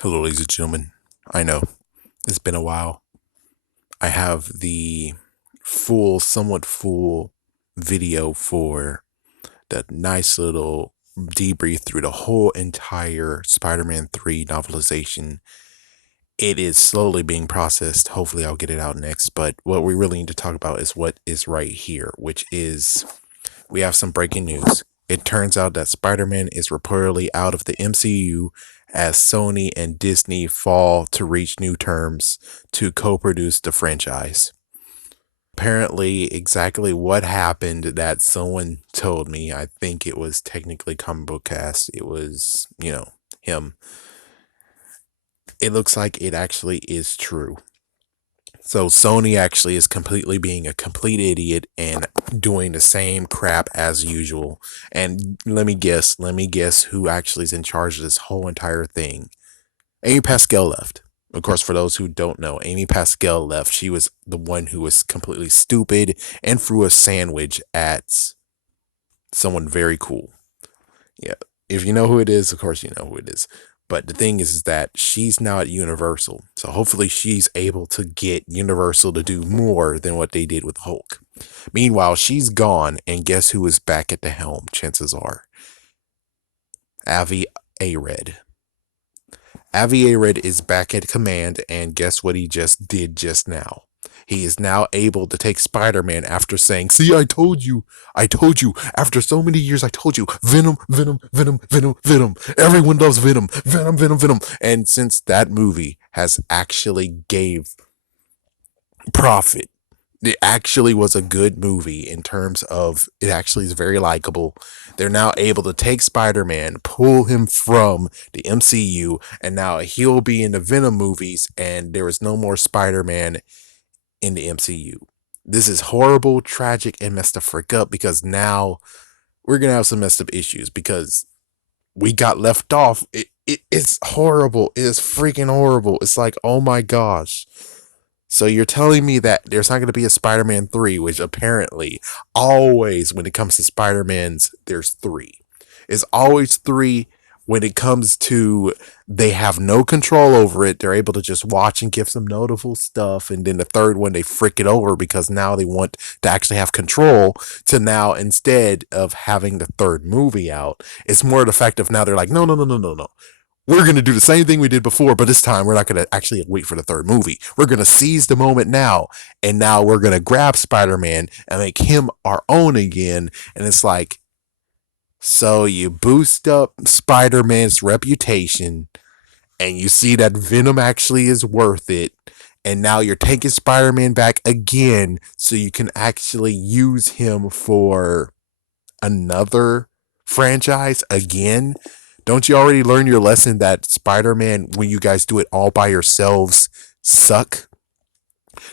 Hello, ladies and gentlemen. I know it's been a while. I have the somewhat full video for the nice little debrief through the whole entire Spider Man 3 novelization. It is slowly being processed. Hopefully, I'll get it out next. But what we really need to talk about is what is right here, which is we have some breaking news. It turns out that Spider Man is reportedly out of the MCU as Sony and Disney fall to reach new terms to co produce the franchise. Apparently, exactly what happened that someone told me, I think it was technically Comic Book Cast, it was, him. It looks like it actually is true. So Sony actually is completely being a complete idiot and doing the same crap as usual. And let me guess who actually is in charge of this whole entire thing. Amy Pascal left. Of course, for those who don't know, Amy Pascal left. She was the one who was completely stupid and threw a sandwich at someone very cool. Yeah. If you know who it is, of course you know who it is. But the thing is that she's now at Universal. So hopefully she's able to get Universal to do more than what they did with Hulk. Meanwhile, she's gone, and guess who is back at the helm, chances are? Avi Arad. Avi Arad is back at command, and guess what he just did just now? He is now able to take Spider-Man after saying, "See, I told you, after so many years, I told you, Venom, Venom, Venom, Venom, Venom. Everyone loves Venom, Venom, Venom, Venom." And since that movie has actually gave profit, it actually was a good movie in terms of it actually is very likable. They're now able to take Spider-Man, pull him from the MCU, and now he'll be in the Venom movies, and there is no more Spider-Man in the MCU. This is horrible, tragic, and messed the frick up because now we're gonna have some messed up issues because we got left off. It's horrible. It is freaking horrible. It's like, oh my gosh. So you're telling me that there's not going to be a Spider-Man 3, which apparently always when it comes to Spider-Mans, there's three. It's always three when it comes to they have no control over it. They're able to just watch and give some notable stuff. And then the third one, they frick it over because now they want to actually have control to now instead of having the third movie out. It's more the fact of now they're like, no, no, no, no, no, no. We're going to do the same thing we did before, but this time we're not going to actually wait for the third movie. We're going to seize the moment now, and now we're going to grab Spider-Man and make him our own again. And it's like, so you boost up Spider-Man's reputation, and you see that Venom actually is worth it, and now you're taking Spider-Man back again so you can actually use him for another franchise again. Don't you already learn your lesson that Spider-Man, when you guys do it all by yourselves, suck?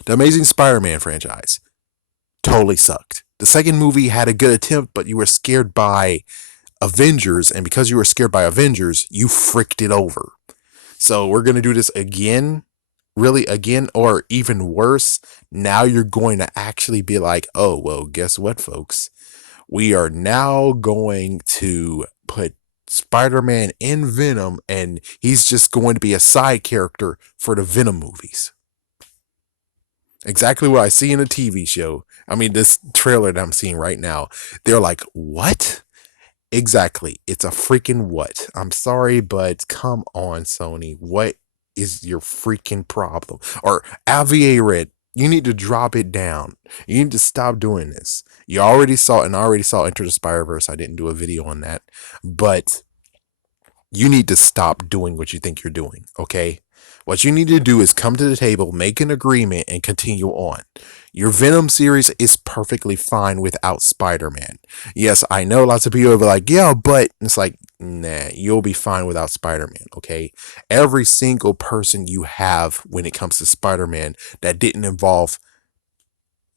The Amazing Spider-Man franchise totally sucked. The second movie had a good attempt, but you were scared by Avengers, and because you were scared by Avengers, you fricked it over. So we're going to do this again, really again, or even worse. Now you're going to actually be like, oh, well, guess what, folks? We are now going to put Spider-Man in Venom, and he's just going to be a side character for the Venom movies. Exactly what I see in a TV show. I mean, this trailer that I'm seeing right now, they're like, what? Exactly. It's a freaking what? I'm sorry, but come on, Sony. What is your freaking problem? Or Avi Arad, you need to drop it down. You need to stop doing this. You already saw, and I already saw Enter the Spider-Verse. I didn't do a video on that. But you need to stop doing what you think you're doing, okay? What you need to do is come to the table, make an agreement, and continue on. Your Venom series is perfectly fine without Spider-Man. Yes, I know lots of people are like, yeah, but it's like, nah, you'll be fine without Spider-Man, okay? Every single person you have when it comes to Spider-Man that didn't involve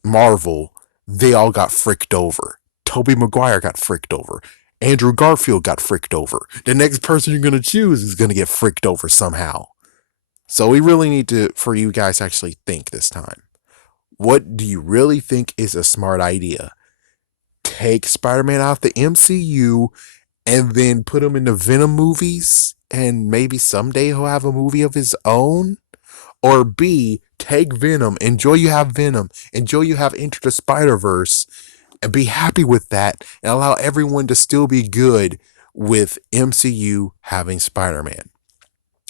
Marvel, they all got fricked over. Tobey Maguire got fricked over. Andrew Garfield got fricked over. The next person you're going to choose is going to get fricked over somehow. So we really need to, for you guys to actually think this time. What do you really think is a smart idea? Take Spider-Man out the MCU and then put him in the Venom movies and maybe someday he'll have a movie of his own? Or B, take Venom, enjoy you have Venom, enjoy you have Enter the Spider-Verse, and be happy with that, and allow everyone to still be good with MCU having Spider-Man.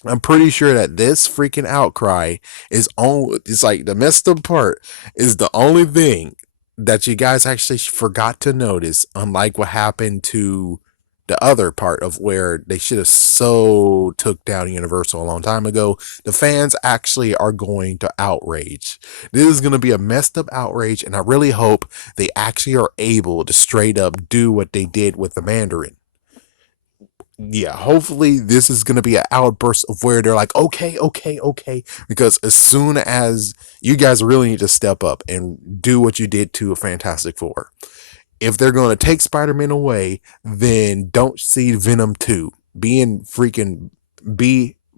I'm pretty sure that this freaking outcry is on. It's like the messed up part is the only thing that you guys actually forgot to notice, unlike what happened to the other part of where they should have so took down Universal a long time ago. The fans actually are going to outrage. This is going to be a messed up outrage, and I really hope they actually are able to straight up do what they did with the Mandarin. Yeah, hopefully this is going to be an outburst of where they're like, okay, okay, okay. Because as soon as you guys really need to step up and do what you did to a Fantastic Four. If they're going to take Spider-Man away, then don't see Venom 2. Be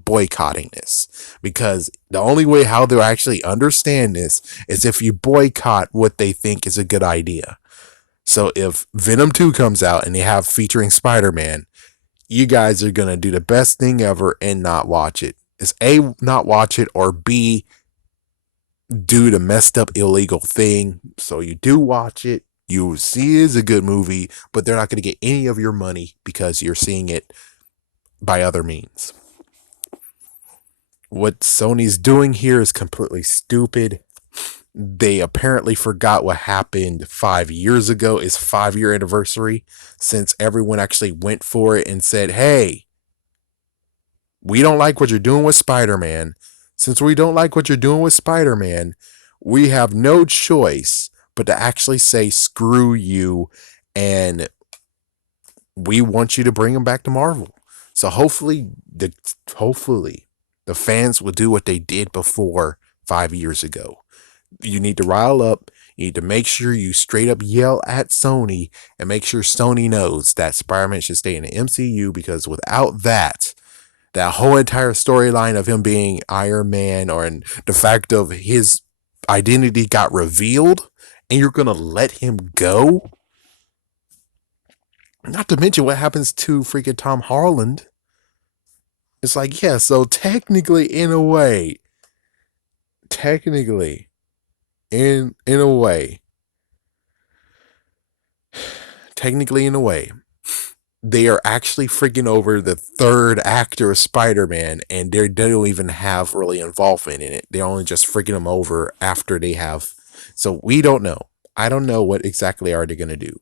boycotting this. Because the only way how they'll actually understand this is if you boycott what they think is a good idea. So if Venom 2 comes out and they have featuring Spider-Man, you guys are going to do the best thing ever and not watch it. It's A, not watch it, or B, do the messed up illegal thing. So you do watch it. You see it is a good movie, but they're not going to get any of your money because you're seeing it by other means. What Sony's doing here is completely stupid. They apparently forgot what happened 5 years ago. It's 5-year anniversary since everyone actually went for it and said, hey, we don't like what you're doing with Spider-Man. Since we don't like what you're doing with Spider-Man, we have no choice but to actually say screw you, and we want you to bring him back to Marvel. So hopefully the fans will do what they did before 5 years ago. You need to rile up. You need to make sure you straight up yell at Sony and make sure Sony knows that Spider-Man should stay in the MCU, because without that whole entire storyline of him being Iron Man, or in the fact of his identity got revealed, and you're going to let him go? Not to mention what happens to freaking Tom Holland. It's like, yeah, so technically, in a way, they are actually freaking over the third actor of Spider-Man, and they don't even have really involvement in it. They're only just freaking him over after they have. So we don't know. I don't know what exactly are they going to do.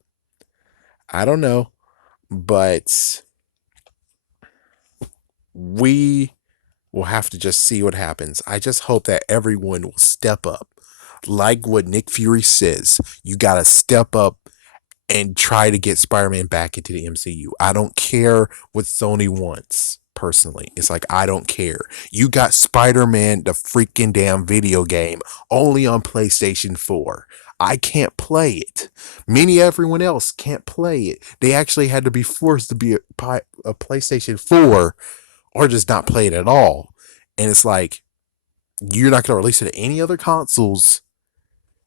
I don't know, but we will have to just see what happens. I just hope that everyone will step up. Like what Nick Fury says, you got to step up and try to get Spider-Man back into the MCU. I don't care what Sony wants, personally. It's like, I don't care. You got Spider-Man, the freaking damn video game, only on PlayStation 4. I can't play it. Everyone else can't play it. They actually had to be forced to be a PlayStation 4 or just not play it at all. And it's like, you're not going to release it to any other consoles,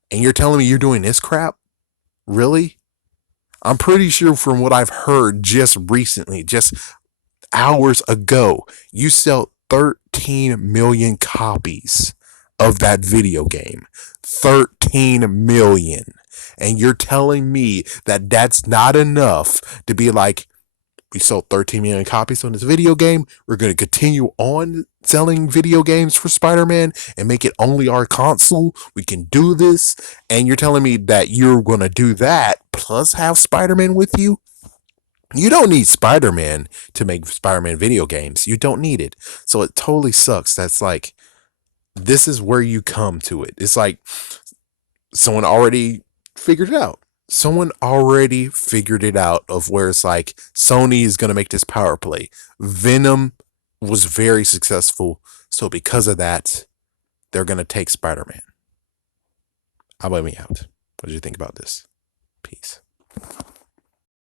and you're telling me you're doing this crap? Really? I'm pretty sure from what I've heard just recently, just hours ago, you sell 13 million copies of that video game. 13 million. And you're telling me that that's not enough to be like, we sold 13 million copies on this video game. We're going to continue on selling video games for Spider-Man and make it only our console. We can do this. And you're telling me that you're going to do that plus have Spider-Man with you? You don't need Spider-Man to make Spider-Man video games. You don't need it. So it totally sucks. That's like, this is where you come to it. It's like someone already figured it out. Someone already figured it out of where it's like, Sony is going to make this power play. Venom was very successful. So because of that, they're going to take Spider-Man. How about me out? What did you think about this? Peace.